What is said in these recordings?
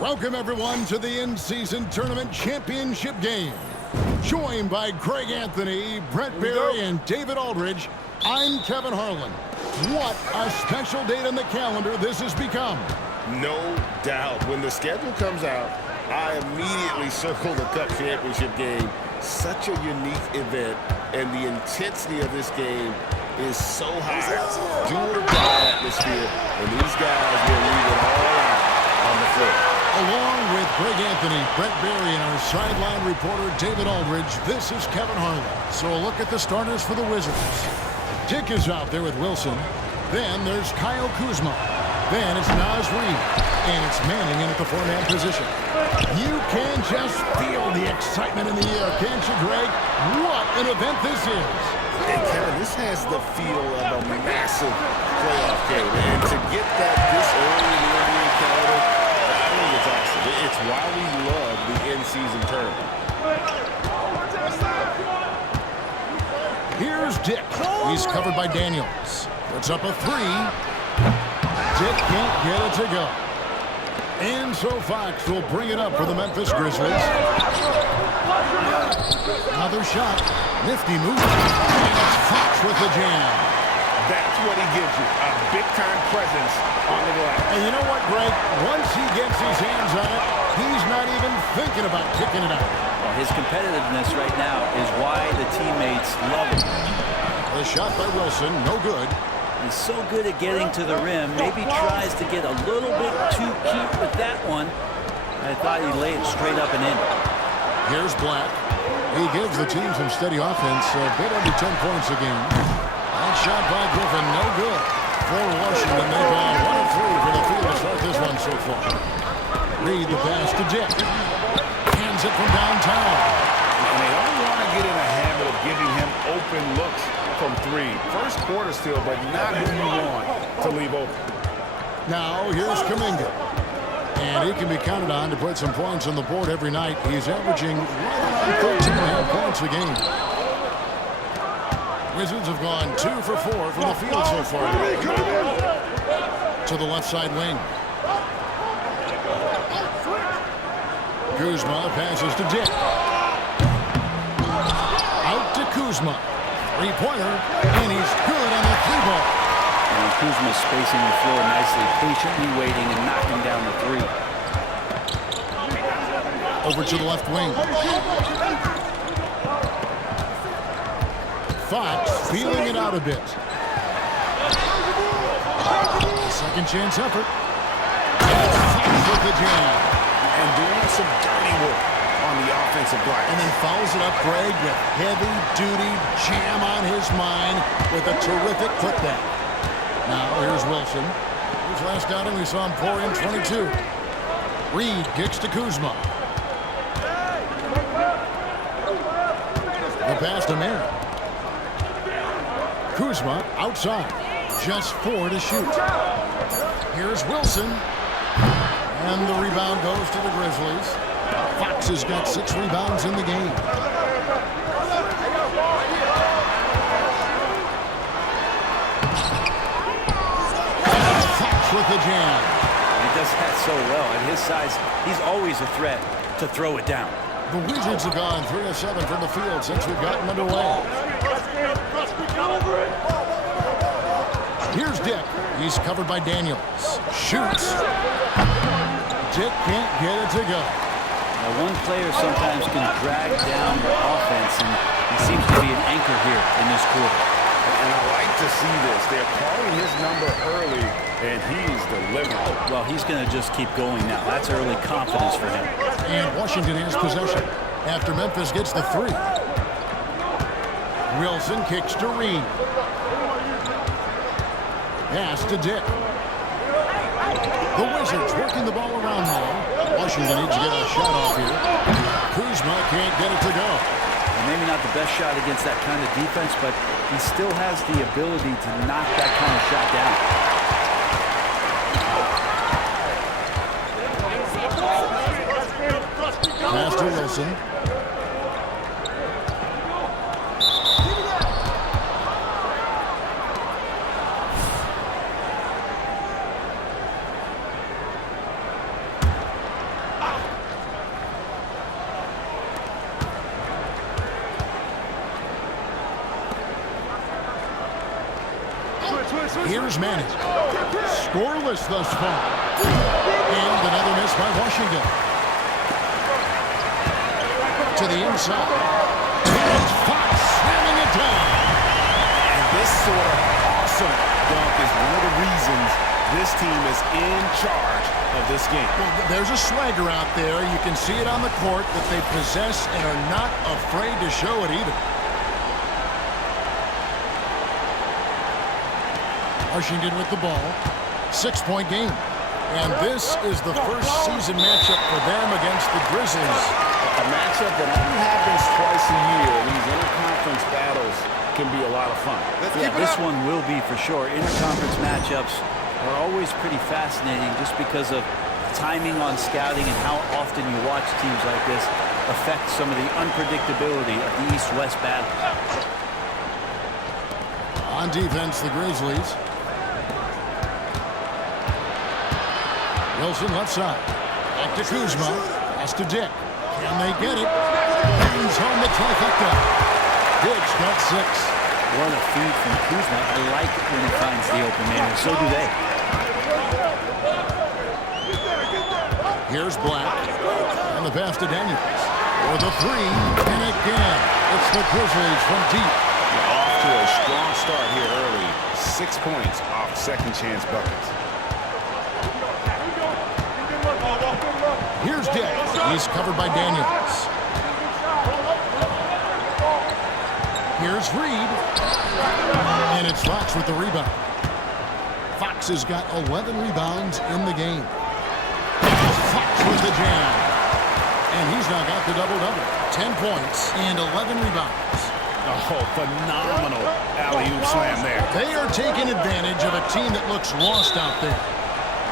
Welcome, everyone, to the in-season tournament championship game. Joined by Greg Anthony, Brent Berry, and David Aldridge, I'm Kevin Harlan. What a special date on the calendar this has become. No doubt. When the schedule comes out, I immediately circle the Cup Championship game. Such a unique event, and the intensity of this game is so high. Do or die atmosphere, and these guys will leave it all out on the floor. Along with Greg Anthony, Brent Berry, and our sideline reporter David Aldridge, this is Kevin Harlan. So a look at the starters for the Wizards. Dick is out there with Wilson. Then there's Kyle Kuzma. Then it's Naz Reid. And it's Manning in at the four-man position. You can just feel the excitement in the air, can't you, Greg? What an event this is. And Kevin, this has the feel of a massive playoff game. And to get that this early in the NBA calendar, I think it's awesome. It's why we love the in-season tournament. Here's Dick. He's covered by Daniels. Puts up a three. Dick can't get it to go. And so Fox will bring it up for the Memphis Grizzlies. Another shot. Nifty move. And it's Fox with the jam. That's what he gives you, a big-time presence on the glass. And you know what, Greg? Once he gets his hands on it, he's not even thinking about kicking it out. Well, his competitiveness right now is why the teammates love him. The shot by Wilson, no good. He's so good at getting to the rim. Maybe tries to get a little bit too cute with that one. I thought he laid it straight up and in. Here's Black. He gives the team some steady offense, a bit under 10 points a game. That shot by Griffin, no good. For Washington, they've gone 1 of 3 for the field to start this one so far. Reid the pass to Dick. Hands it from downtown. And they don't want to get in a habit of giving him open looks from three. First quarter still, but not who you want to leave open. Now, here's Kuminga. And he can be counted on to put some points on the board every night. He's averaging right around 13.5 points a game. Wizards have gone 2 for 4 from the field so far. To the left side wing. Kuzma passes to Dick. Out to Kuzma. Three-pointer, and he's good on the three ball. And Kuzma spacing the floor nicely, patiently waiting and knocking down the three. Over to the left wing. Fox feeling it out a bit. Second chance effort. Fox with the jam. And doing some dirty work on the offensive glass. And then follows it up, Greg, with heavy-duty jam on his mind with a terrific putback. Now, here's Wilson. His last outing, we saw him pour in 22. Reid kicks to Kuzma. The pass to Manning. Kuzma outside. Just 4 to shoot. Here's Wilson. And the rebound goes to the Grizzlies. Fox has got 6 rebounds in the game. Fox with the jam. He does that so well. At his size, he's always a threat to throw it down. The Wizards have gone 3 of 7 from the field since we've gotten underway. Here's Dick. He's covered by Daniels. Shoots. Dick can't get it to go. Now, one player sometimes can drag down your offense, and he seems to be an anchor here in this quarter. And I like to see this. They're calling his number early, and he's delivering. Well, he's going to just keep going now. That's early confidence for him. And Washington has possession after Memphis gets the 3. Wilson kicks to Reid. Pass to Dick. The Wizards working the ball around now. Washington needs to get a shot off here. Kuzma can't get it to go. And maybe not the best shot against that kind of defense, but he still has the ability to knock that kind of shot down. Pass to Wilson. Here's Manning. Scoreless thus far. And another miss by Washington. To the inside. And Fox slamming it down. And this sort of awesome dunk is one of the reasons this team is in charge of this game. Well, there's a swagger out there. You can see it on the court that they possess and are not afraid to show it either. Washington with the ball. 6-point game. And this is the first season matchup for them against the Grizzlies. A matchup that only happens twice a year. These interconference battles can be a lot of fun. Yeah, this one will be for sure. Interconference matchups are always pretty fascinating just because of timing on scouting and how often you watch teams like this affect some of the unpredictability of the East-West battle. On defense, the Grizzlies. Wilson left side. Back to Kuzma. Pass to Dick. Can they get it? Brings home the trifecta. Dick's got 6. What a feed from Kuzma. I like it when he finds the open man, and so do they. Here's Black. And the pass to Daniels. For the 3. And again, it's the Grizzlies from deep. Off to a strong start here early. 6 points off second chance buckets. Here's Dick. He's covered by Daniels. Here's Reed. And it's Fox with the rebound. Fox has got 11 rebounds in the game. Fox with the jam. And he's now got the double-double. 10 points and 11 rebounds. Oh, phenomenal alley-oop slam there. They are taking advantage of a team that looks lost out there.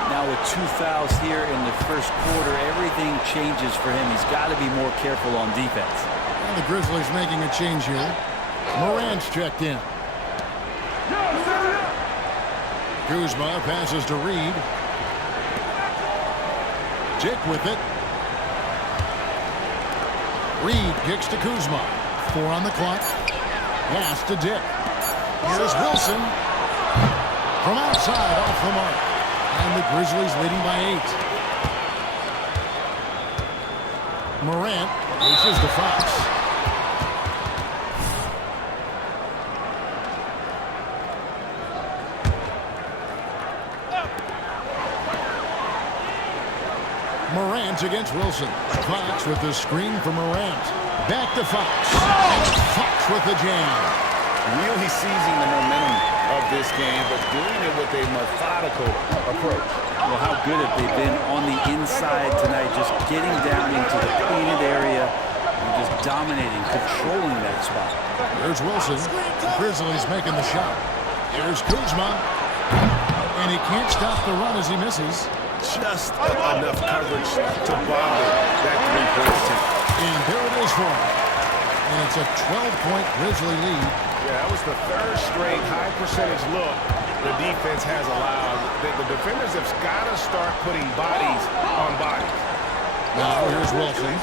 Now with 2 fouls here in the first quarter, everything changes for him. He's got to be more careful on defense. And the Grizzlies making a change here. Morant's checked in. Kuzma passes to Reed. Dick with it. Reed kicks to Kuzma. 4 on the clock. Pass to Dick. Here's Wilson. From outside, off the mark. And the Grizzlies leading by 8. Morant reaches to Fox. Morant against Wilson. Fox with the screen for Morant. Back to Fox. And Fox with the jam. Really seizing the momentum of this game, but doing it with a methodical approach. Well, how good have they been on the inside tonight, just getting down into the painted area and just dominating, controlling that spot. There's Wilson. The Grizzlies making the shot. Here's Kuzma. And he can't stop the run as he misses. Just enough coverage to bother that three-point attempt. And there it is for him. And it's a 12-point Grizzly lead. Yeah, that was the third straight high-percentage look the defense has allowed. The defenders have got to start putting bodies on bodies. Now here's Wilson.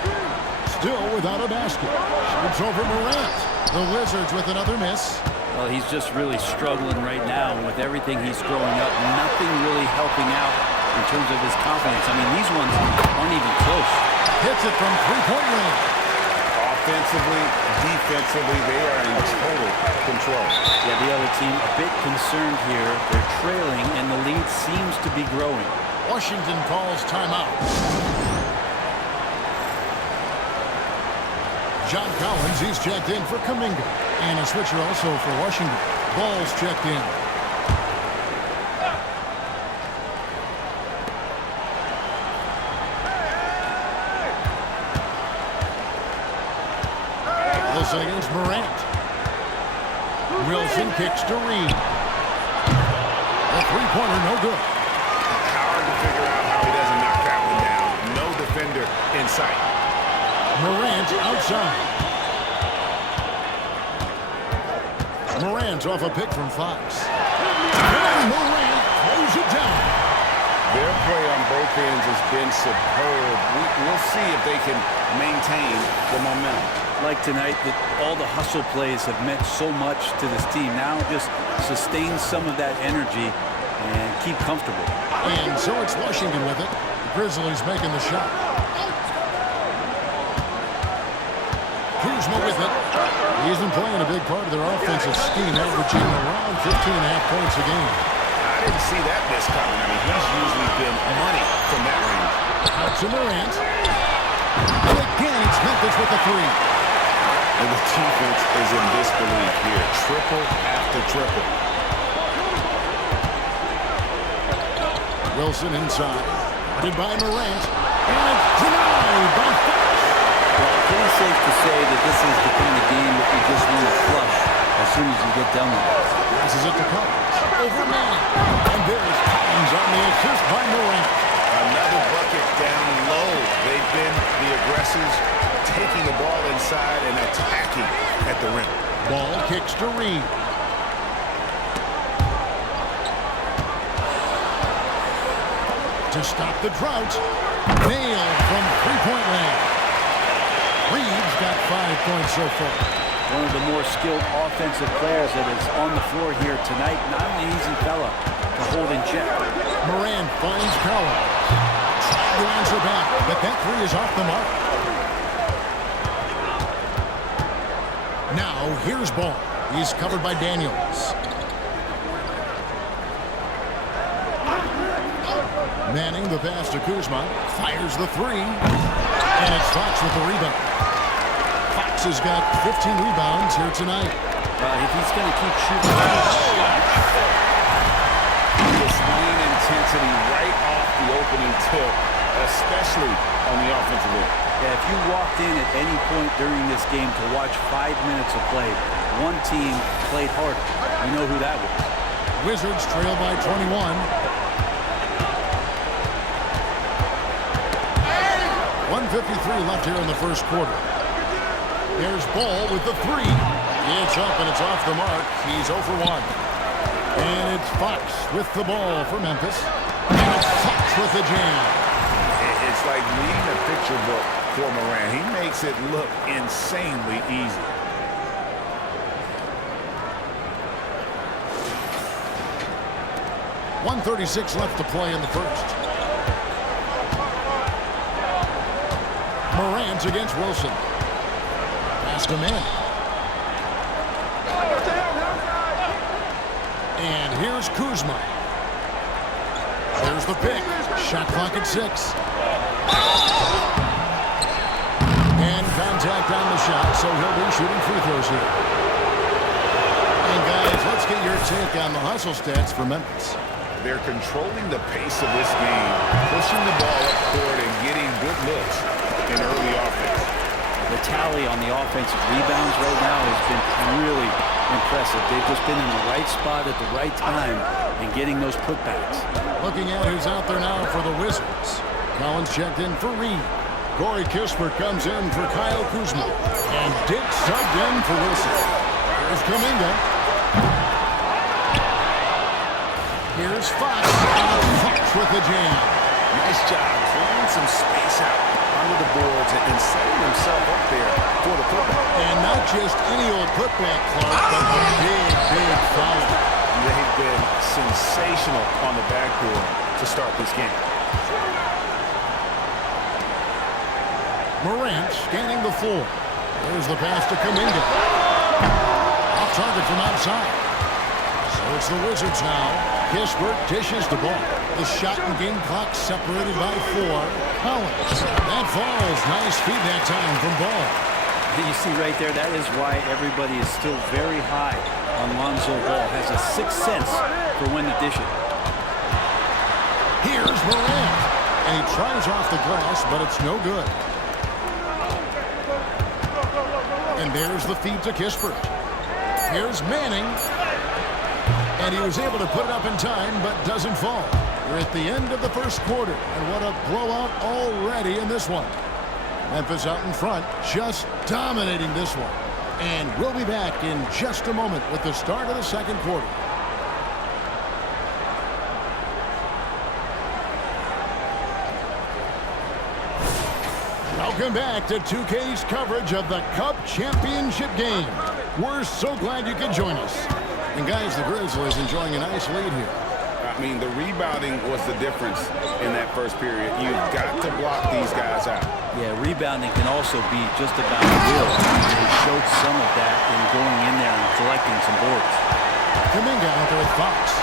Still without a basket. Shoots over Morant. The Wizards with another miss. Well, he's just really struggling right now. With everything he's throwing up, nothing really helping out in terms of his confidence. I mean, these ones aren't even close. Hits it from three-point range. Offensively, defensively, they are in total control. Yeah, the other team a bit concerned here. They're trailing, and the lead seems to be growing. Washington calls timeout. John Collins, he's checked in for Kuminga. And a switcher also for Washington. Ball's checked in. Wilson against Morant. Wilson kicks to Reed. A three-pointer, no good. Hard to figure out how he doesn't knock that one down. No defender in sight. Morant outside. Morant off a pick from Fox. And Morant throws it down. Their play on both offense has been superb. We'll see if they can maintain the momentum. Like tonight, all the hustle plays have meant so much to this team. Now just sustain some of that energy and keep comfortable. And so it's Washington with it. The Grizzlies making the shot. Kuzma with it. He's been playing a big part of their offensive scheme, averaging around 15.5 points a game. I didn't see that miss coming. I mean, he's usually been money from that range. Out to Morant. And again, it's Memphis with the three. And the defense is in disbelief here. Triple after triple. Wilson inside. Guarded by Morant. And it's denied by Fox. Well, pretty safe to say that this is the kind of game that you just want to flush as soon as you get done with it. Passes it to Collins. Over Manning. And there's Collins on the assist by Morant. Another bucket down low. They've been the aggressors, taking the ball inside and attacking at the rim. Ball kicks to Reed. To stop the drought. Nailed from three-point land. Reed's got 5 points so far. One of the more skilled offensive players that is on the floor here tonight. Not an easy fella to hold in check. Morant finds Collins. Trying to answer back, but that three is off the mark. Now, here's Ball. He's covered by Daniels. Manning the pass to Kuzma. Fires the three. And it's Fox with the rebound. Fox has got 15 rebounds here tonight. If he's going to keep shooting. This lean intensity right off the opening tip, especially on the offensive end. Yeah, if you walked in at any point during this game to watch 5 minutes of play, one team played harder. You know who that was. Wizards trail by 21. 1:53 left here in the first quarter. There's Ball with the three. It's up and it's off the mark. He's 0 for 1. And it's Fox with the ball for Memphis. And it's Fox with the jam. It's like reading a picture book for Morant. He makes it look insanely easy. .136 left to play in the first. Morant against Wilson. Pass to Manning. And here's Kuzma. There's the pick. Shot clock at 6. And contact on the shot, so he'll be shooting free throws here. And guys, let's get your take on the hustle stats for Memphis. They're controlling the pace of this game, pushing the ball up court and getting good looks in early offense. The tally on the offensive rebounds right now has been really impressive. They've just been in the right spot at the right time and getting those putbacks. Looking at who's out there now for the Wizards. Collins checked in for Reed. Corey Kispert comes in for Kyle Kuzma. And Dick subbed in for Wilson. Here's Kuminga. Here's Fox. And Fox with the jam. Nice job clearing some space out under the boards and setting himself up there for the putback. And not just any old putback, Clark, but a big foul. They've been sensational on the backboard to start this game. Morant scanning the floor. There's the pass to Kuminga. Off target from outside. So it's the Wizards now. Kispert dishes the ball. The shot and game clock separated by 4. Collins. That falls. Nice feed that time from Ball. You see right there, that is why everybody is still very high on Lonzo Ball. Has a sixth sense for when to dish it. Here's Morant. And he tries off the glass, but it's no good. And there's the feed to Kispert. Here's Manning. And he was able to put it up in time, but doesn't fall. We're at the end of the first quarter. And what a blowout already in this one. Memphis out in front, just dominating this one. And we'll be back in just a moment with the start of the second quarter. Welcome back to 2K's coverage of the Cup Championship game. We're so glad you could join us. And guys, the Grizzlies enjoying a nice lead here. I mean, the rebounding was the difference in that first period. You've got to block these guys out. Yeah, rebounding can also be just about will. They showed some of that in going in there and collecting some boards. Kuminga out there with Fox.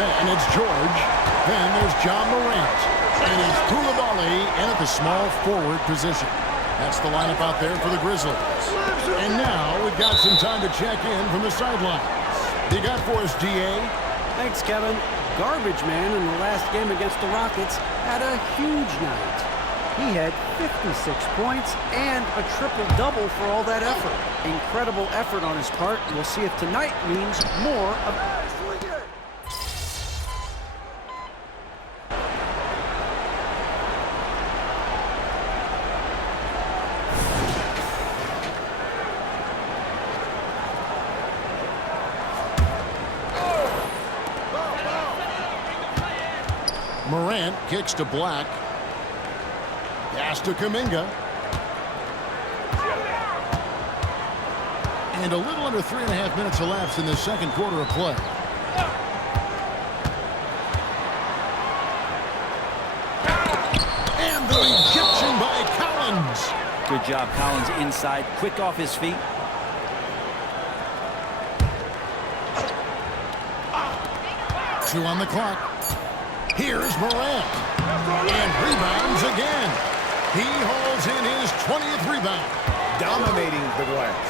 Then it's George. Then there's John Morant. And it's Koulibaly in at the small forward position. That's the lineup out there for the Grizzlies. And now we've got some time to check in from the sidelines. You got for us, DA? Thanks, Kevin. Garbage man in the last game against the Rockets had a huge night. He had 56 points and a triple-double for all that effort. Incredible effort on his part. We'll see if tonight means more of... Morant kicks to Black. Pass to Kuminga. And a little under 3.5 minutes elapsed in the second quarter of play. And the rejection by Collins. Good job, Collins inside, quick off his feet. Two on the clock. Here's Morant. And rebounds again. He hauls in his 20th rebound. Dominating the glass.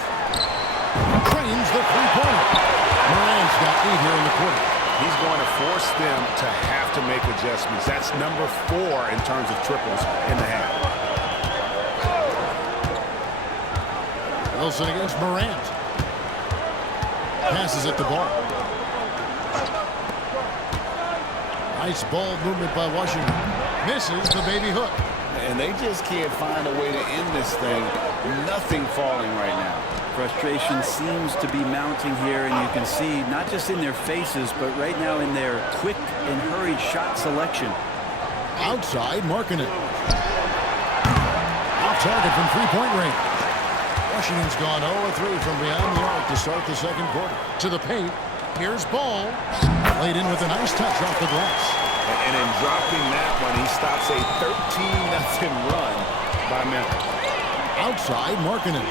Trains the three-pointer. Morant's got 8 here in the quarter. He's going to force them to have to make adjustments. That's number 4 in terms of triples in the half. Wilson against Morant. Passes it to Ball. Nice ball movement by Washington. Misses the baby hook. And they just can't find a way to end this thing. Nothing falling right now. Frustration seems to be mounting here, and you can see not just in their faces, but right now in their quick and hurried shot selection. Outside, Markkanen. Off target from three-point range. Washington's gone 0-3 from beyond the arc to start the second quarter. To the paint. Here's Ball. Laid in with a nice touch off the glass. And in dropping that one, he stops a 13-0 run by Memphis. Outside, Markkanen.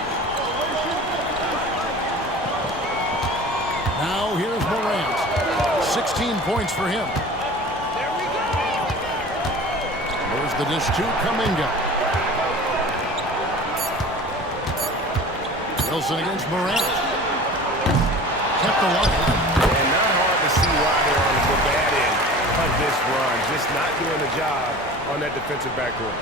Now here's Morant. 16 points for him. There's the dish to Kuminga. Wilson against Morant. Kept the line. And not hard to see why they're on the bad end of this run. Just not doing the job on that defensive backcourt.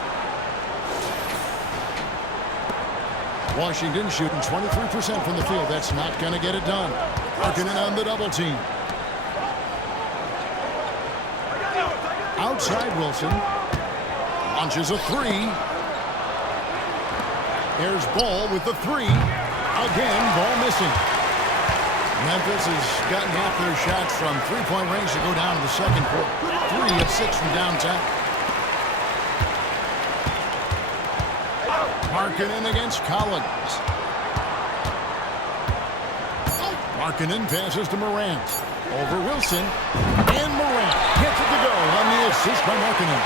Washington shooting 23% from the field. That's not going to get it done. Markkanen on the double team. Outside Wilson. Launches a three. There's Ball with the three. Again, Ball missing. Memphis has gotten half their shots from three-point range to go down in the second quarter. 3 of 6 from downtown. Markkanen against Collins. Markkanen passes to Morant. Over Wilson. And Morant gets it to go on the assist by Markkanen.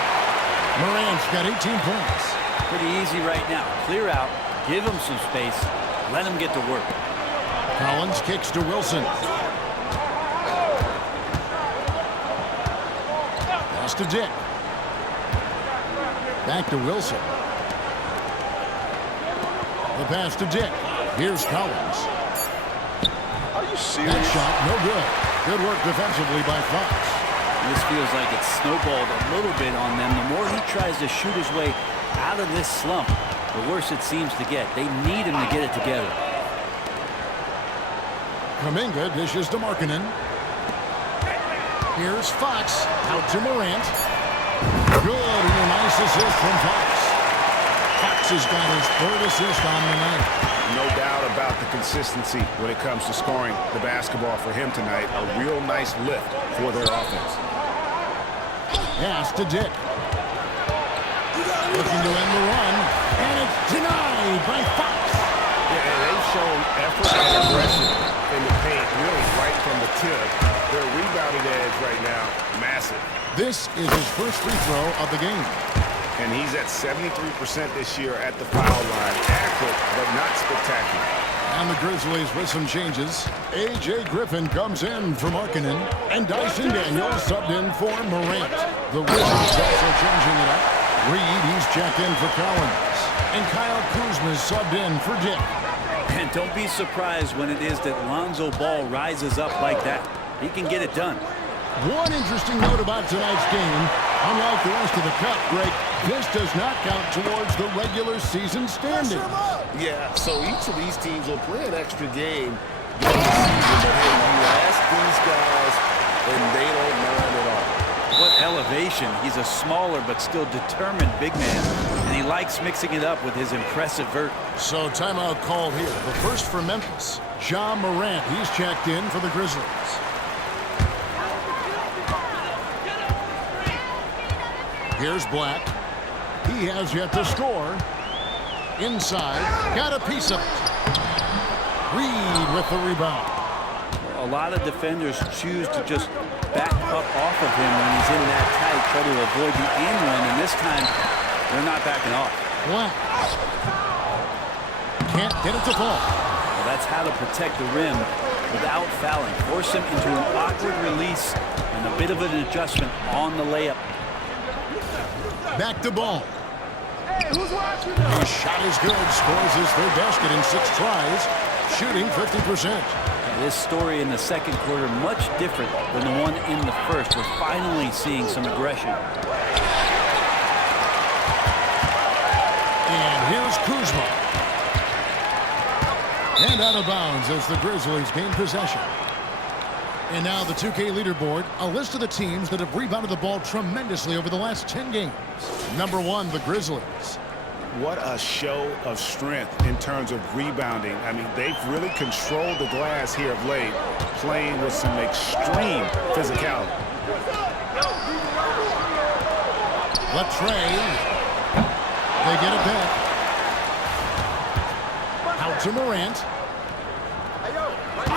Morant's got 18 points. Pretty easy right now. Clear out, give him some space, let him get to work. Collins kicks to Wilson. Pass to Dick. Back to Wilson. The pass to Dick. Here's Collins. Are you serious? That shot, no good. Good work defensively by Fox. This feels like it's snowballed a little bit on them. The more he tries to shoot his way out of this slump, the worse it seems to get. They need him to get it together. Kuminga dishes to Markkanen. Here's Fox out to Morant. Good, and a nice assist from Fox. Fox has got his 3rd assist on the night. No doubt about the consistency when it comes to scoring the basketball for him tonight. A real nice lift for their offense. Pass to Dick. Looking to end the run, and it's This is his first free throw of the game. And he's at 73% this year at the foul line. Adequate, but not spectacular. And the Grizzlies with some changes. A.J. Griffin comes in for Markkanen. And Dyson Daniels subbed in for Morant. The Wizards also changing it up. Reed, he's checked in for Collins. And Kyle Kuzma's subbed in for Dick. And don't be surprised when it is that Lonzo Ball rises up like that. He can get it done. One interesting note about tonight's game, unlike the rest of the cup, Greg, this does not count towards the regular season standings. Yeah, so each of these teams will play an extra game during the season. But hey, you ask these guys, and they don't mind at all. What elevation. He's a smaller but still determined big man. And he likes mixing it up with his impressive vert. So timeout called here. The first for Memphis. Ja Morant, he's checked in for the Grizzlies. Here's Black. He has yet to score. Inside. Got a piece of it. Reed with the rebound. A lot of defenders choose to just back up off of him when he's in that tight, try to avoid the in-run, and this time they're not backing off. Black. Can't get it to fall. Well, that's how to protect the rim without fouling. Force him into an awkward release and a bit of an adjustment on the layup. Back to Ball. His shot is good. Scores his third basket in 6 tries. Shooting 50%. This story in the second quarter much different than the one in the first. We're finally seeing some aggression. And here's Kuzma. And out of bounds as the Grizzlies gain possession. And now the 2K leaderboard, a list of the teams that have rebounded the ball tremendously over the last 10 games. Number 1, the Grizzlies. What a show of strength in terms of rebounding. I mean, they've really controlled the glass here of late, playing with some extreme physicality. Latrey. They get it back. Out to Morant.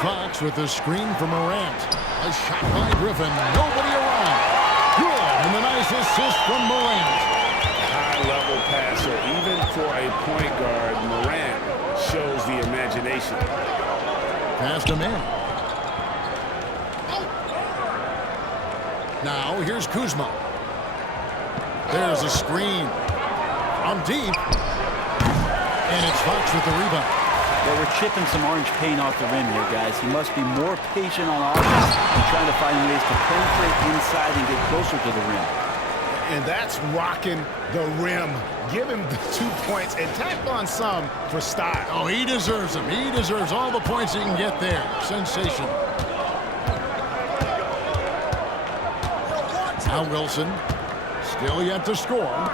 Fox with the screen for Morant. A shot by Griffin. Nobody around. Good. And a nice assist from Morant. High-level passer. Even for a point guard, Morant shows the imagination. Past a man. Now here's Kuzma. There's a screen. From deep. And it's Fox with the rebound. Well, we're chipping some orange paint off the rim here, guys. He must be more patient on offense and trying to find ways to penetrate inside and get closer to the rim. And that's rocking the rim. Give him the 2 points and tack on some for style. Oh, he deserves them. He deserves all the points he can get there. Sensational. Now Wilson. Still yet to score.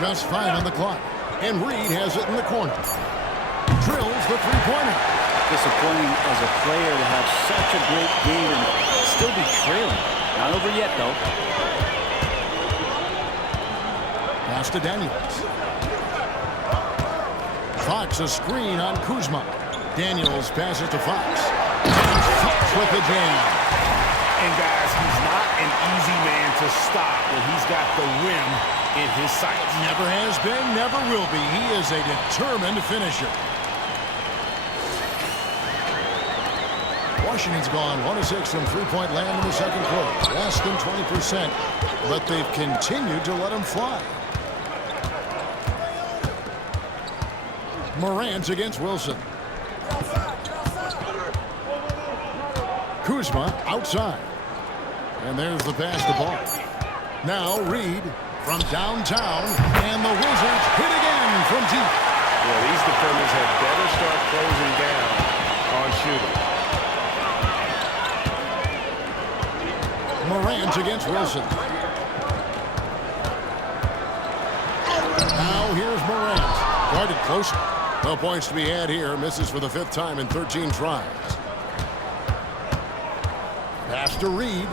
Just 5 on the clock. And Reed has it in the corner. Drills the three-pointer. Disappointing as a player to have such a great game and still be trailing. Not over yet, though. Pass to Daniels. Fox a screen on Kuzma. Daniels passes to Fox. And Fox with the jam. And guys, he's not an easy man to stop when he's got the rim in his sights. Never has been, never will be. He is a determined finisher. Washington's gone 1 of 6 from three-point land in the second quarter. Less than 20%, but they've continued to let him fly. Morant against Wilson. Kuzma outside. And there's the pass to Ball. Now Reed from downtown. And the Wizards hit again from deep. Well, these defenders had better start closing down on shooting. Morant against Wilson. Now here's Morant. Guarded closer. No points to be had here. Misses for the 5th time in 13 tries. Pass to Reed.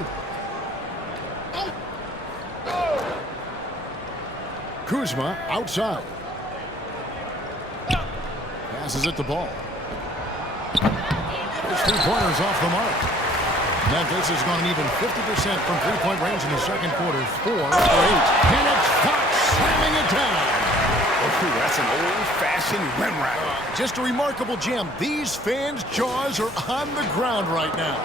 Kuzma outside. Passes it to Ball. His three-pointers off the mark. Memphis has gone even 50% from three-point range in the second quarter. 4 for 8. And it's Fox slamming it down. Ooh, that's an old-fashioned rim rack. Just a remarkable jam. These fans' jaws are on the ground right now.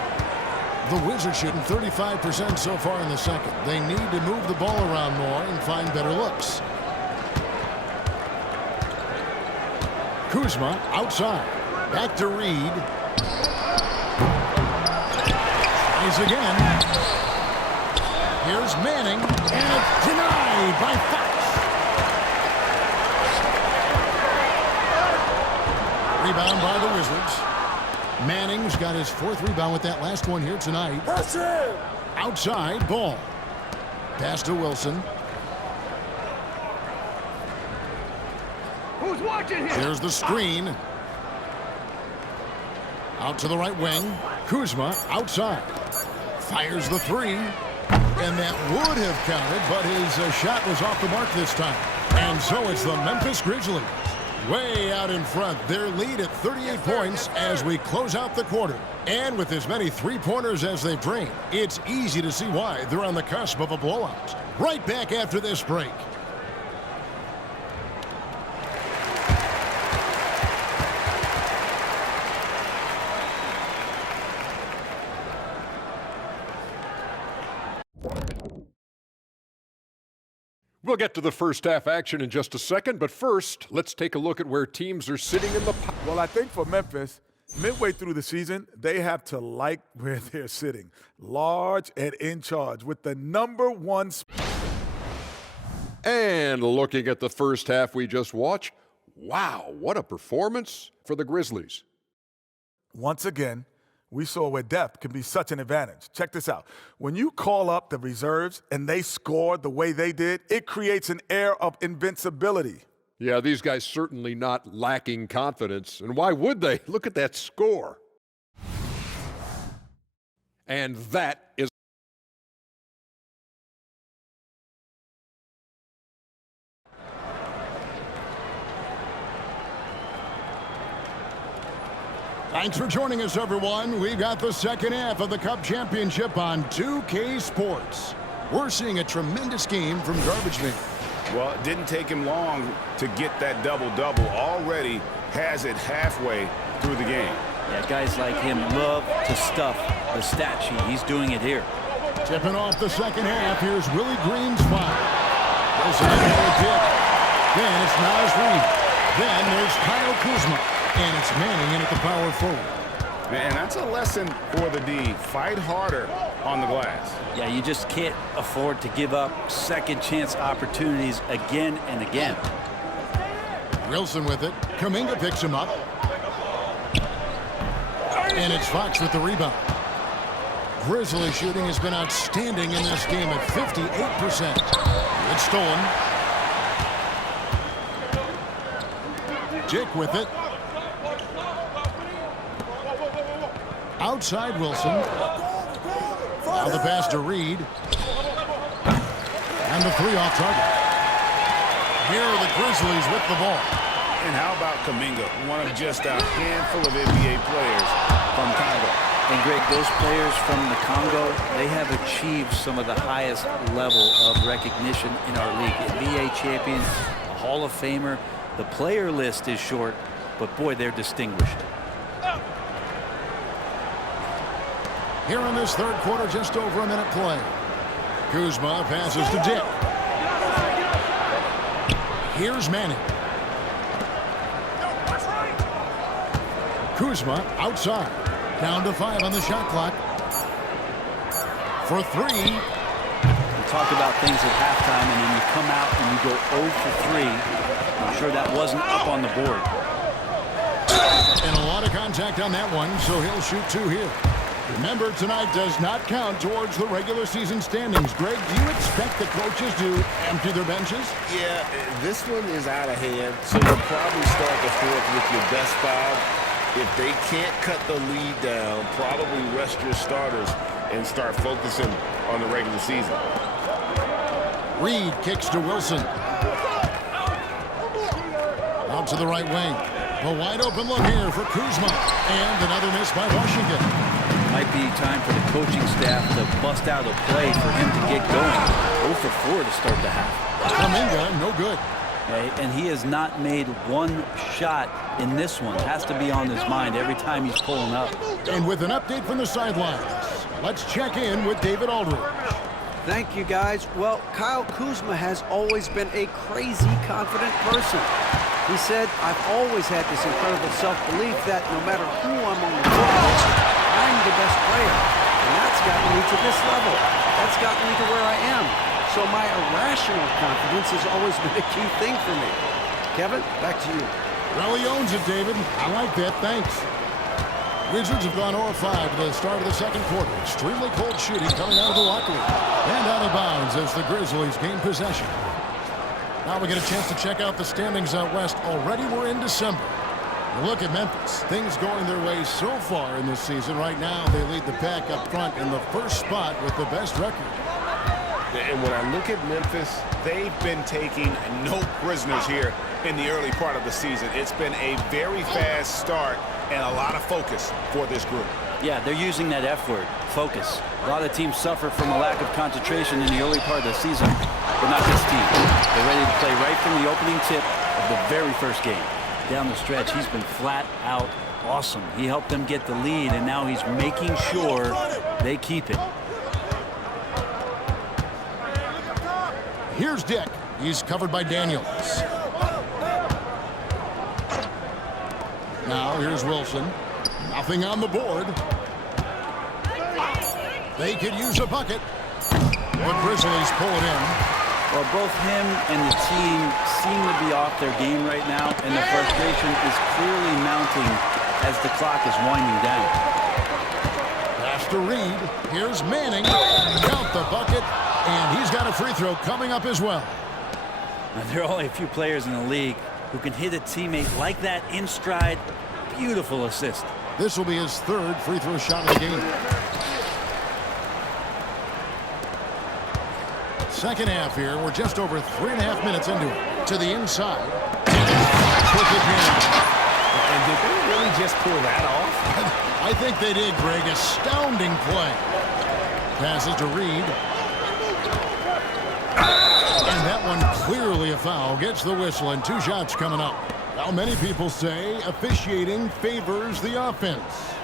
The Wizards shooting 35% so far in the second. They need to move the ball around more and find better looks. Kuzma outside. Back to Reed. Tries again. Here's Manning. And it's denied by Fox. Rebound by the Wizards. Manning's got his 4th rebound with that last one here tonight. That's it. Outside ball. Pass to Wilson. Who's watching here? There's the screen. Out to the right wing. Kuzma outside. Fires the 3. And that would have counted, but his shot was off the mark this time. And so it's the Memphis Grizzlies. Way out in front, their lead at 38 points as we close out the quarter. And with as many three-pointers as they've drained, it's easy to see why they're on the cusp of a blowout. Right back after this break. We'll get to the first half action in just a second, but first, let's take a look at where teams are sitting in the... Well, I think for Memphis, midway through the season, they have to like where they're sitting. Large and in charge with the #1. And looking at the first half we just watched, wow, what a performance for the Grizzlies. Once again, we saw where depth can be such an advantage. Check this out. When you call up the reserves and they score the way they did, it creates an air of invincibility. Yeah, these guys certainly not lacking confidence. And why would they? Look at that score. And that is... Thanks for joining us, everyone. We've got the second half of the Cup Championship on 2K Sports. We're seeing a tremendous game from Garbage Man. Well, it didn't take him long to get that double-double. Already has it halfway through the game. Yeah, guys like him love to stuff the stat sheet. He's doing it here. Tipping off the second half, here's Willie Green's foul. Goes in for a dip. Then it's Miles Reed. Then there's Kyle Kuzma. And it's Manning in at the power forward. And that's a lesson for the D. Fight harder on the glass. Yeah, you just can't afford to give up second chance opportunities again and again. Wilson with it. Kuminga picks him up. And it's Fox with the rebound. Grizzly shooting has been outstanding in this game at 58%. It's stolen. Dick with it. Outside Wilson. Now the pass to Reed. And the 3 off target. Here are the Grizzlies with the ball. And how about Kuminga, one of just a handful of NBA players from Congo. And Greg, those players from the Congo, they have achieved some of the highest level of recognition in our league. NBA champion, a Hall of Famer. The player list is short, but boy, they're distinguished. Here in this third quarter, just over a minute play. Kuzma passes to Dick. Here's Manning. Kuzma outside. Down to 5 on the shot clock. For 3. We talk about things at halftime, and then you come out and you go 0 for 3. I'm sure that wasn't up on the board. And a lot of contact on that one, so he'll shoot 2 here. Remember, tonight does not count towards the regular season standings. Greg, do you expect the coaches to empty their benches? Yeah, this one is out of hand, so you'll probably start the fourth with your best 5. If they can't cut the lead down, probably rest your starters and start focusing on the regular season. Reed kicks to Wilson. Out to the right wing. A wide open look here for Kuzma. And another miss by Washington. Might be time for the coaching staff to bust out a play for him to get going. 0 for 4 to start the half. Kuminga, no good. Okay, and he has not made one shot in this one. Has to be on his mind every time he's pulling up. And with an update from the sidelines, let's check in with David Aldridge. Thank you, guys. Well, Kyle Kuzma has always been a crazy confident person. He said, I've always had this incredible self-belief that no matter who I'm on the court with, I'm the best player. And that's gotten me to this level. That's gotten me to where I am. So my irrational confidence has always been a key thing for me. Kevin, back to you. Well, he owns it, David. I like that. Thanks. Wizards have gone 0-5 to the start of the second quarter. Extremely cold shooting coming out of the locker room. And out of bounds as the Grizzlies gain possession. Now we get a chance to check out the standings out west. Already we're in December. Look at Memphis. Things going their way so far in this season. Right now, they lead the pack up front in the first spot with the best record. And when I look at Memphis, they've been taking no prisoners here in the early part of the season. It's been a very fast start and a lot of focus for this group. Yeah, they're using that F word, focus. A lot of teams suffer from a lack of concentration in the early part of the season, but not this team. They're ready to play right from the opening tip of the very first game. Down the stretch, he's been flat out awesome. He helped them get the lead, and now he's making sure they keep it. Here's Dick. He's covered by Daniels. Now here's Wilson. Nothing on the board. They could use a bucket. The Grizzlies pull it in. Well, both him and the team seem to be off their game right now, and the frustration is clearly mounting as the clock is winding down. Pass to Reed. Here's Manning. Count the bucket. And he's got a free throw coming up as well. Now, there are only a few players in the league who can hit a teammate like that in stride. Beautiful assist. This will be his third free throw shot of the game. Second half here. We're just over 3.5 minutes into it. To the inside. Quick again. And did they really just pull that off? I think they did, Greg. Astounding play. Passes to Reed. And that one clearly a foul. Gets the whistle and 2 shots coming up. Now many people say officiating favors the offense.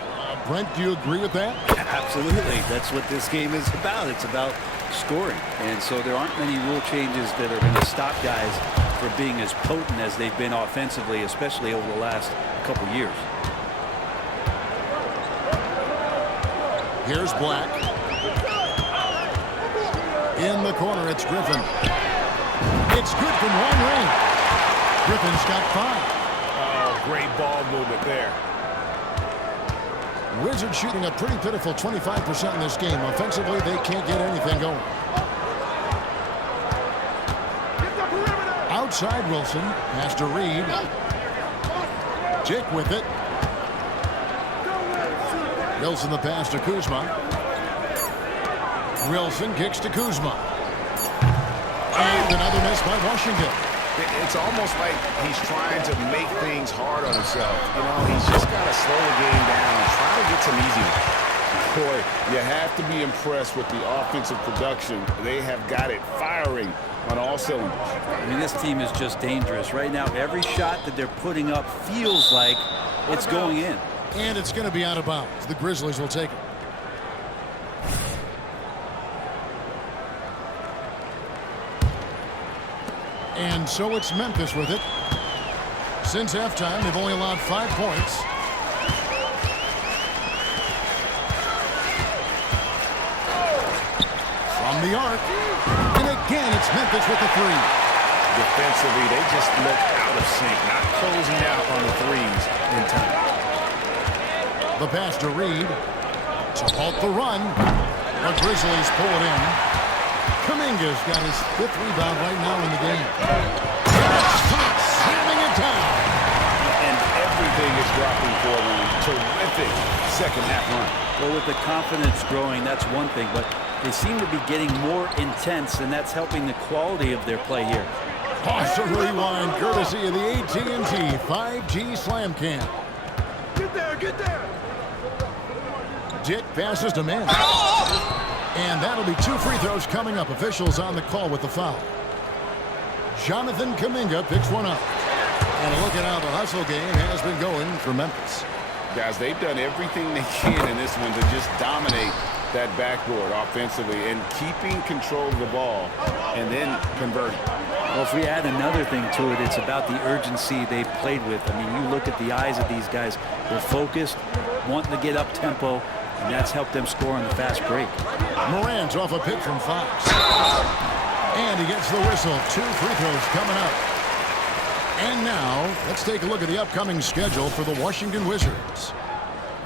Brent, do you agree with that? Absolutely. That's what this game is about. It's about scoring. And so there aren't many rule changes that are going to stop guys from being as potent as they've been offensively, especially over the last couple years. Here's Black. In the corner, it's Griffin. It's good from long range. Griffin's got 5. Oh, great ball movement there. Wizards shooting a pretty pitiful 25% in this game. Offensively, they can't get anything going. Outside Wilson. Pass to Reed. Dick with it. Wilson the pass to Kuzma. Wilson kicks to Kuzma. And another miss by Washington. It's almost like he's trying to make things hard on himself. You know, he's just got to slow the game down, try to get some easy ones. Boy, you have to be impressed with the offensive production. They have got it firing on all cylinders. I mean, this team is just dangerous. Right now, every shot that they're putting up feels like it's going in. And it's going to be out of bounds. The Grizzlies will take it. And so it's Memphis with it. Since halftime, they've only allowed 5 points. From the arc. And again, it's Memphis with the 3. Defensively, they just look out of sync, not closing out on the threes in time. The pass to Reed to halt the run. The Grizzlies pull it in. Kuminga's got his 5th rebound right now in the game. Slamming it down. And everything is dropping for them. Terrific second half run. Well, with the confidence growing, that's one thing, but they seem to be getting more intense, and that's helping the quality of their play here. Toss a rewind courtesy of the AT&T 5G Slam Cam. Get there, get there. Dick passes to man. And that'll be 2 free throws coming up. Officials on the call with the foul. Jonathan Kuminga picks one up. And a look at how the hustle game has been going for Memphis. Guys, they've done everything they can in this one to just dominate that backboard offensively and keeping control of the ball and then converting. Well, if we add another thing to it, it's about the urgency they've played with. I mean, you look at the eyes of these guys. They're focused, wanting to get up tempo, and that's helped them score on the fast break. Morant's off a pick from Fox. And he gets the whistle. 2 free throws coming up. And now, let's take a look at the upcoming schedule for the Washington Wizards.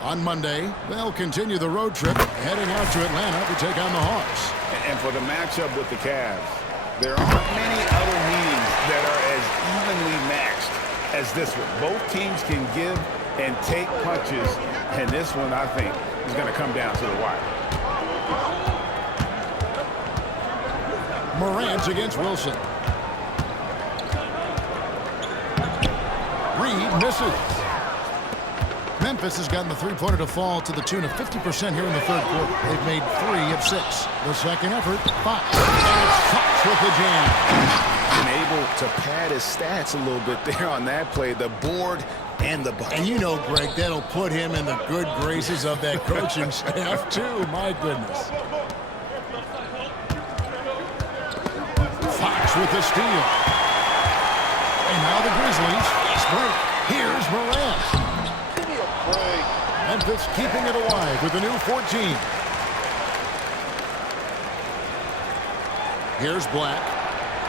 On Monday, they'll continue the road trip, heading out to Atlanta to take on the Hawks. And for the matchup with the Cavs, there aren't many other meetings that are as evenly matched as this one. Both teams can give and take punches, and this one, I think, is going to come down to the wire. Morant against Wilson. Reed misses. Memphis has gotten the three-pointer to fall to the tune of 50% here in the third quarter. They've made 3 of 6. The second effort, Fox. And it's Fox with the jam. Been able to pad his stats a little bit there on that play, the board and the bucket. And you know, Greg, that'll put him in the good graces of that coaching staff, too. My goodness. Fox with the steal. And now the Grizzlies fast break. Here's Morant. Memphis keeping it alive with a new 14. Here's Black.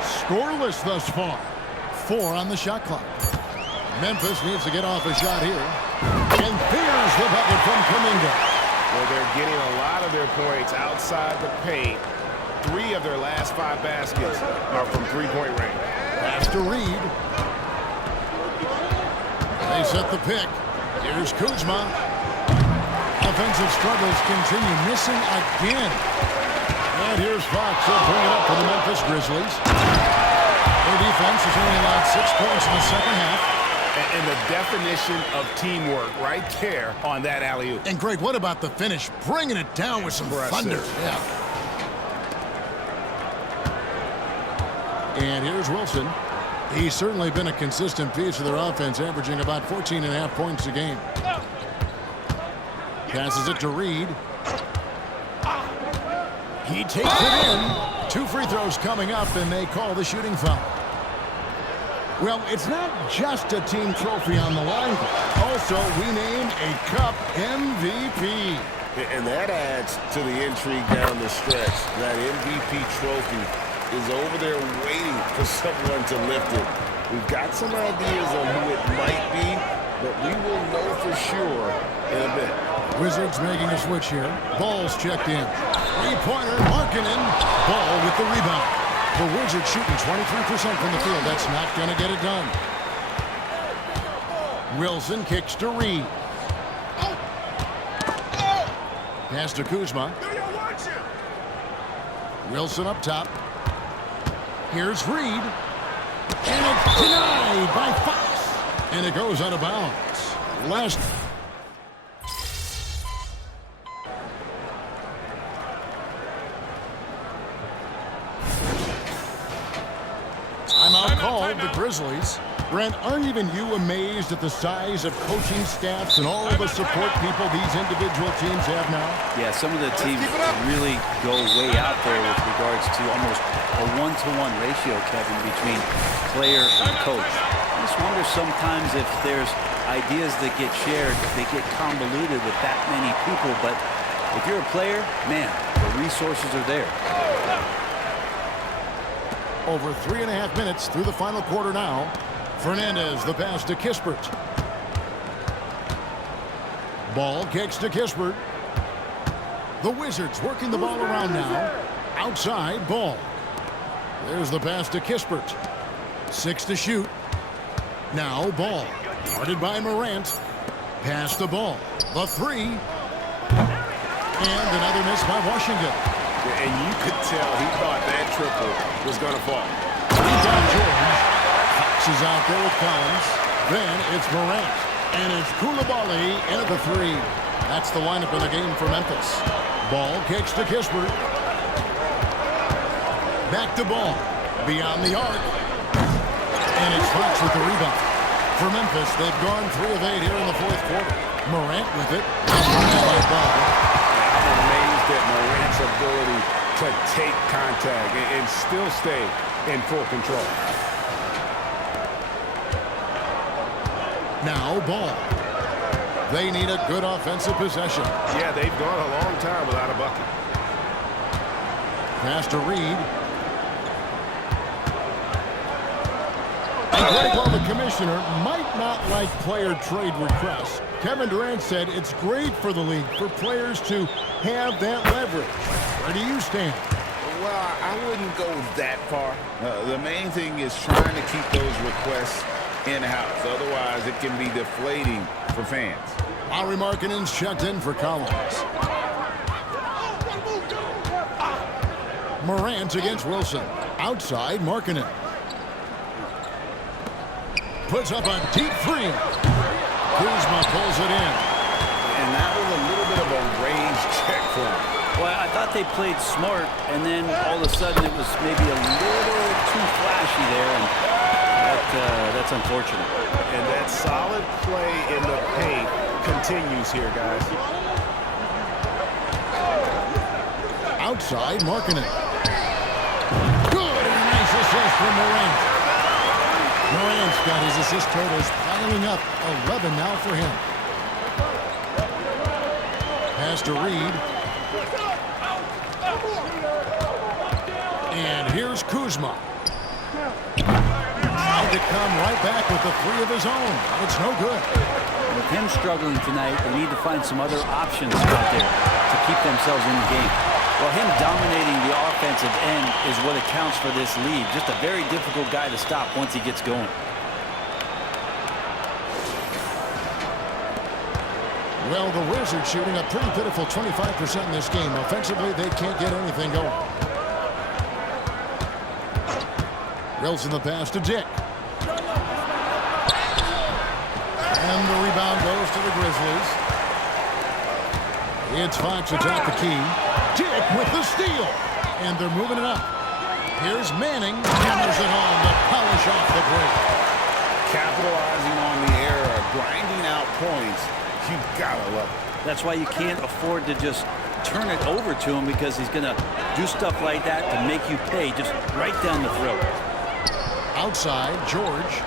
Scoreless thus far. 4 on the shot clock. Memphis needs to get off a shot here. And there's the bucket from Kuminga. Well, they're getting a lot of their points outside the paint. 3 of their last 5 baskets are from three-point range. Pass to Reed. They set the pick. Here's Kuzma. Offensive struggles continue, missing again. And here's Fox. He'll bring it up for the Memphis Grizzlies. Their defense has only allowed 6 points in the second half. And the definition of teamwork right there on that alley-oop. And Greg, what about the finish? Bringing it down with some thunder. Yeah. And here's Wilson. He's certainly been a consistent piece of their offense, averaging about 14.5 points a game. Passes it to Reed. He takes it in. 2 free throws coming up, and they call the shooting foul. Well, it's not just a team trophy on the line. Also, we name a Cup MVP. And that adds to the intrigue down the stretch. That MVP trophy is over there waiting for someone to lift it. We've got some ideas on who it might be, but we will know for sure in a bit. Wizards making a switch here. Ball's checked in. Three-pointer, Markkanen. Ball with the rebound. The Wizards shooting 23% from the field. That's not going to get it done. Wilson kicks to Reed. Pass to Kuzma. Wilson up top. Here's Reed. And it's denied by Fox. And it goes out of bounds. Last. Timeout called the Grizzlies. Brent, aren't even you amazed at the size of coaching staffs and all the support people these individual teams have now? Yeah, some of the teams really go way out there with regards to almost a 1-to-1 ratio, Kevin, between player and coach. I just wonder sometimes if there's ideas that get shared, if they get convoluted with that many people. But if you're a player, man, the resources are there. Over 3.5 minutes through the final quarter now. Fernandez, the pass to Kispert. Ball kicks to Kispert. The Wizards working the ball around now. Outside, Ball. There's the pass to Kispert. 6 to shoot. Now Ball. Guarded by Morant. Pass the Ball. The 3. And another miss by Washington. And you could tell he thought that triple was going to fall. Rebound George. Fox is out there with Collins. Then it's Morant. And it's Coulibaly in at the three. That's the lineup in the game for Memphis. Ball kicks to Kispert. Back to Ball. Beyond the arc. And it's Fox with the rebound. For Memphis, they've gone 3 of 8 here in the fourth quarter. Morant with it. I'm amazed at Morant's ability to take contact and still stay in full control. Now Ball. They need a good offensive possession. Yeah, they've gone a long time without a bucket. Pass to Reed. And Greg, while the commissioner might not like player trade requests, Kevin Durant said it's great for the league for players to have that leverage. Where do you stand? Well, I wouldn't go that far. The main thing is trying to keep those requests in-house. Otherwise, it can be deflating for fans. Lauri Markkanen's checked in for Collins. Morant against Wilson. Outside, Markkanen. Puts up a deep three. Kuzma pulls it in. And that was a little bit of a range check for him. Well, I thought they played smart, and then all of a sudden it was maybe a little too flashy there, and that's unfortunate. And that solid play in the paint continues here, guys. Outside, Markkanen. Good, and a nice assist from Morant. Morant's got his assist totals piling up. 11 now for him. Pass to Reed. And here's Kuzma. Tried to come right back with the three of his own. It's no good. With him struggling tonight, they need to find some other options out there to keep themselves in the game. Well, him dominating the offensive end is what accounts for this lead. Just a very difficult guy to stop once he gets going. Well, the Wizards shooting a pretty pitiful 25% in this game. Offensively, they can't get anything going. Wilson the pass to Dick. And the rebound goes to the Grizzlies. It's Fox atop the key. Dick with the steal. And they're moving it up. Here's Manning. Hammers it home to polish off the break. Capitalizing on the error, grinding out points. You gotta love it. That's why you can't afford to just turn it over to him, because he's going to do stuff like that to make you pay just right down the throat. Outside, George.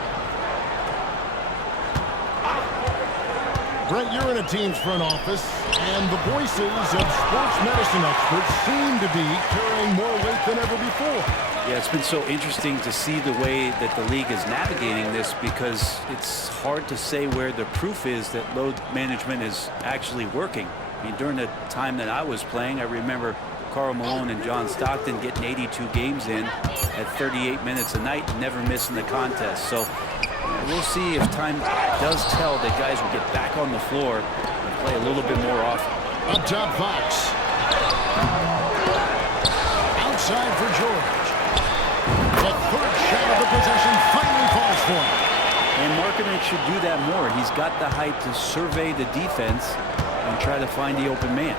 Brent, you're in a team's front office, and the voices of sports medicine experts seem to be carrying more weight than ever before. Yeah, it's been so interesting to see the way that the league is navigating this, because it's hard to say where the proof is that load management is actually working. I mean, during the time that I was playing, I remember Karl Malone and John Stockton getting 82 games in at 38 minutes a night and never missing the contest. So we'll see if time does tell that guys will get back on the floor and play a little bit more often. Up top, Fox. Outside for George. The third shot of the possession finally falls for him. And Markkanen should do that more. He's got the height to survey the defense and try to find the open man.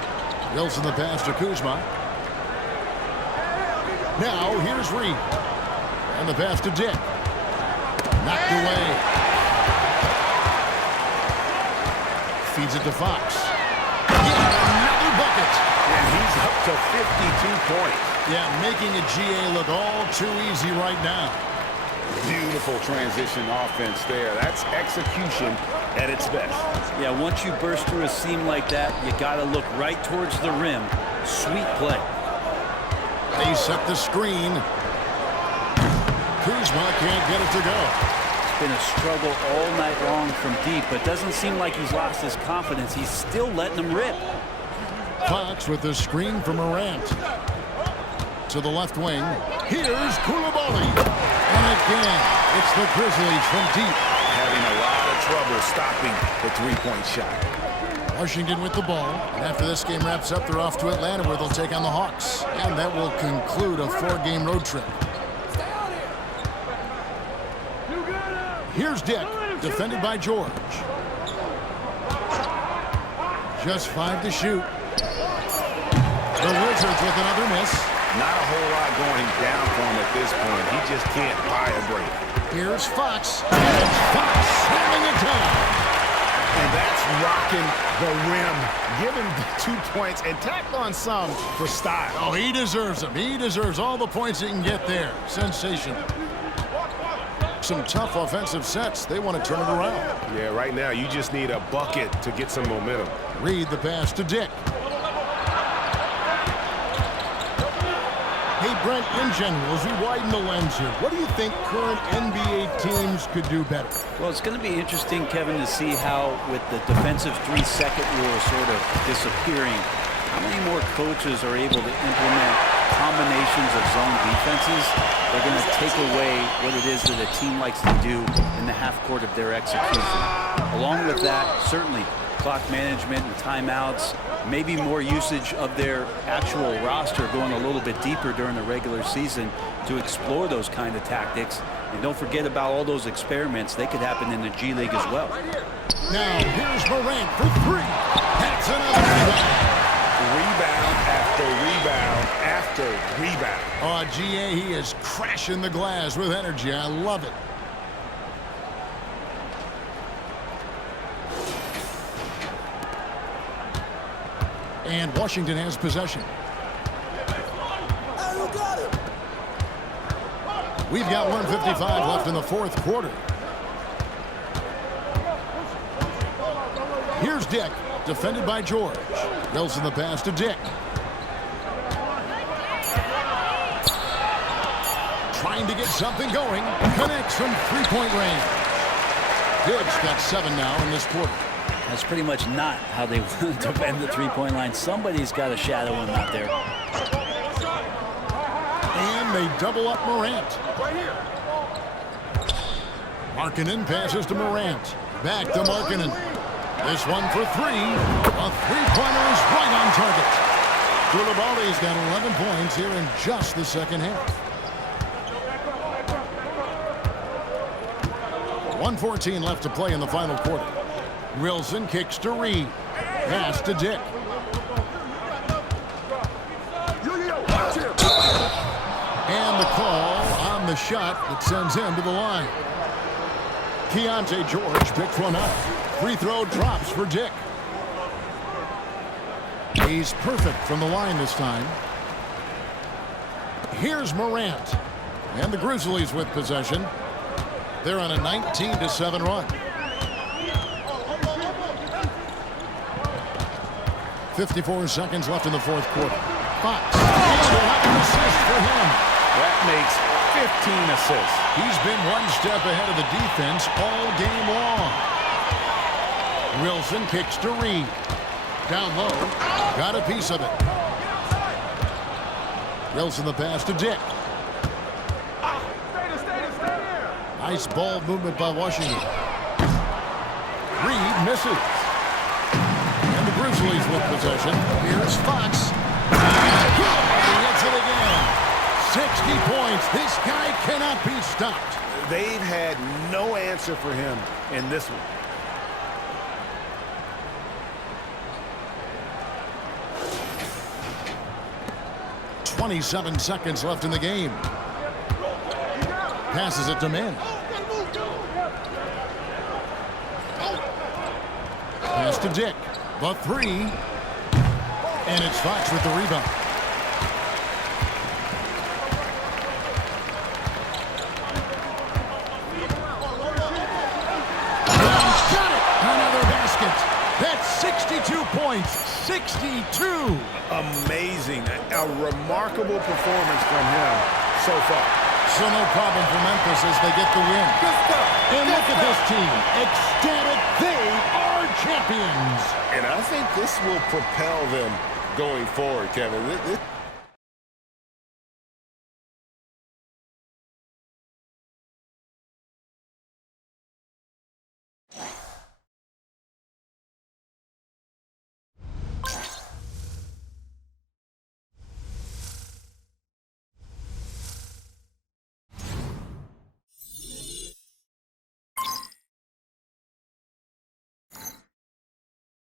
Wilson the pass to Kuzma. Now here's Reed. And the pass to Dick. Knocked away. Feeds it to Fox. Another bucket. And he's up to 52 points. Yeah, making a GA look all too easy right now. Beautiful transition offense there. That's execution at its best. Yeah, once you burst through a seam like that, you got to look right towards the rim. Sweet play. They set the screen. Kuzma can't get it to go. It's been a struggle all night long from deep, but doesn't seem like he's lost his confidence. He's still letting them rip. Fox with the screen from Morant. To the left wing. Here's Coulibaly. And again, it's the Grizzlies from deep. Having a lot of trouble stopping the three-point shot. Washington with the ball. And after this game wraps up, they're off to Atlanta, where they'll take on the Hawks. And that will conclude a 4-game road trip. Here's Dick, defended by George. Just 5 to shoot. The Wizards with another miss. Not a whole lot going down for him at this point. He just can't buy a break. Here's Fox. And Fox slamming it down. And that's rocking the rim. Give him the 2 points and tack on some for style. Oh, he deserves them. He deserves all the points he can get there. Sensational. Some tough offensive sets. They want to turn it around. Yeah, right now you just need a bucket to get some momentum. Read the pass to Dick. Hey, Brent, in general, as we widen the lens here, what do you think current NBA teams could do better? Well, it's going to be interesting, Kevin, to see how, with the defensive 3-second rule sort of disappearing, how many more coaches are able to implement combinations of zone defenses. They're going to take away what it is that a team likes to do in the half court of their execution. Along with that, certainly clock management and timeouts, maybe more usage of their actual roster going a little bit deeper during the regular season to explore those kind of tactics. And don't forget about all those experiments. They could happen in the G League as well. Now, here's Morant for 3. That's another rebound. Rebound after rebound after rebound. Oh, GA, he is crashing the glass with energy. I love it. And Washington has possession. We've got 1:55 left in the fourth quarter. Here's Dick, defended by George. Wilson the pass to Dick. Trying to get something going. Connects from three-point range. Dick's got 7 now in this quarter. That's pretty much not how they want to defend the three-point line. Somebody's got to shadow him out there. And they double up Morant. Markkanen passes to Morant. Back to Markkanen. This one for 3. A three-pointer is right on target. Koulibaly's got 11 points here in just the second half. 1:14 left to play in the final quarter. Wilson kicks to Reed. Pass to Dick. And the call on the shot that sends him to the line. Keontae George picks one up. Free throw drops for Dick. He's perfect from the line this time. Here's Morant. And the Grizzlies with possession. They're on a 19-7 run. 54 seconds left in the fourth quarter. Fox. And an assist for him. That makes 15 assists. He's been one step ahead of the defense all game long. Wilson kicks to Reed. Down low. Got a piece of it. Wilson the pass to Dick. Nice ball movement by Washington. Reed misses. And the Grizzlies with possession. Here's Fox. He hits it again. 60 points. This guy cannot be stopped. They've had no answer for him in this one. .27 seconds left in the game. Passes it to Mann. Pass to Dick. The 3. And it's Fox with the rebound. Got it! Another basket. That's 62 points. 62. Amazing. A remarkable performance from him so far. So no problem for Memphis as they get the win. And look at this team. Ecstatic. They are champions. And I think this will propel them going forward, Kevin.